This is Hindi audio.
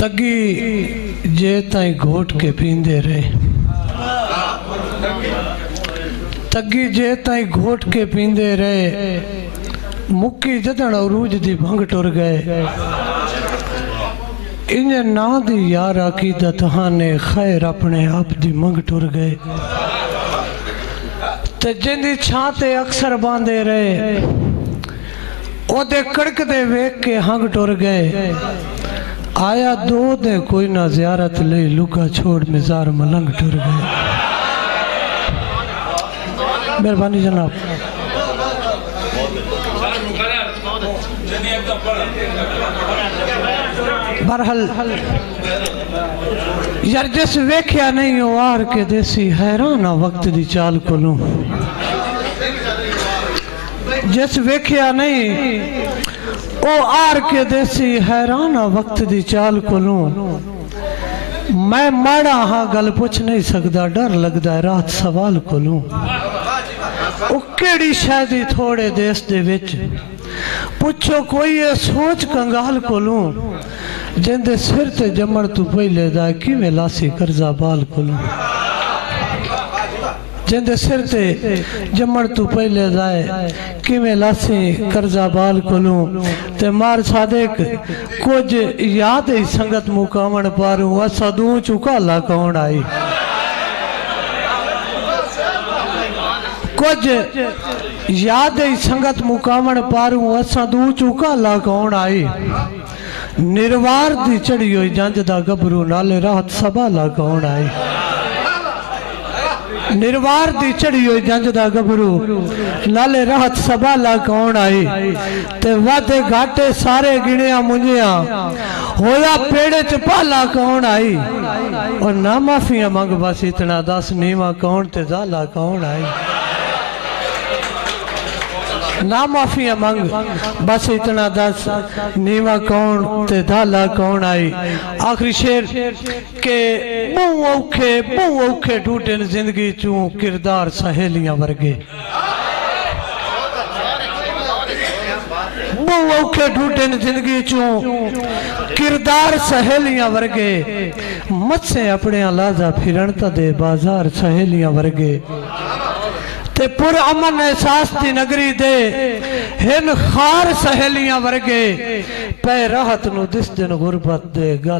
तगी जे ताई घोट के पींदे रहे, तगी जे ताई घोट के पींदे रहे, मुक्की जदन अरूज दी भंग टुर गए। इन्हें ना दी यार अकीदा तहाने खैर अपने आप दी मंग टुर गए। ते जिंदी छाते अक्सर बांधे रहे, ओदे कड़क दे वेख के हंग टुर गए। आया दो दे कोई ना ज़ियारत ले, लुका छोड़ मिजार मलंग टुर गए। मेहरबानी जनाब। बरहल यार जिस वेख्या नहीं हो आर के देसी, हैरान आ वक्त दी चाल कोलू। जिस वेख्या नहीं ओ आर के देसी, हैरान आ वक्त दी चाल कोलू। मैं माड़ा हाँ गल पुछ नहीं सकदा, डर लगदा है रात सवाल कोलू। ओ केड़ी शायदी थोड़े देश दे विच, पुछो कोई ये सोच कंगाल कोलू। जिंदे सिर ते जमण तू पहले दा किवें लासी कर्जा बाल कोलू। जिंदे सिर ते जमण तू पहले दाए किवें लासी कर्जा बाल कोलू। ते मार सादेक कुछ याद ही संगत मुकावण पारू, असा दूं चुकाला कौन आई। कुछ याद ही संगत मुकावण पारू, असा दूं चुकाला कौन आई। निर्वार दी चढ़ी हुई जंज दा गबरू, नाले राहत सबाला कौन आई। निर्वार दी चढ़ी हुई जंज दा गबरू, नाले राहत सबाला कौन आई। ते वादे घाटे सारे गिणिया मुंजिया, होया पेड़े च पाला कौन आई। और ना माफिया मंग बस इतना दस, नीवा कौन ते जाला कौन आई। ना माफिया मंग बस इतना दस, नीवा कौन ते धाला कौन आई। आखिरी शेर के बहु औखे टूटे जिंदगी चू, किरदार सहेलियां वर्गे। बहु औखे टूटे जिंदगी चू, किरदार सहेलियां वर्गे। मत्से अपने लाजा फिरन दे बाजार सहेलियां वर्गे। ते पुर अमन एहसास दी नगरी दे हिन खार सहेलियां वर्गे। पै राहत नु दिस दिन गुरबत दे गल।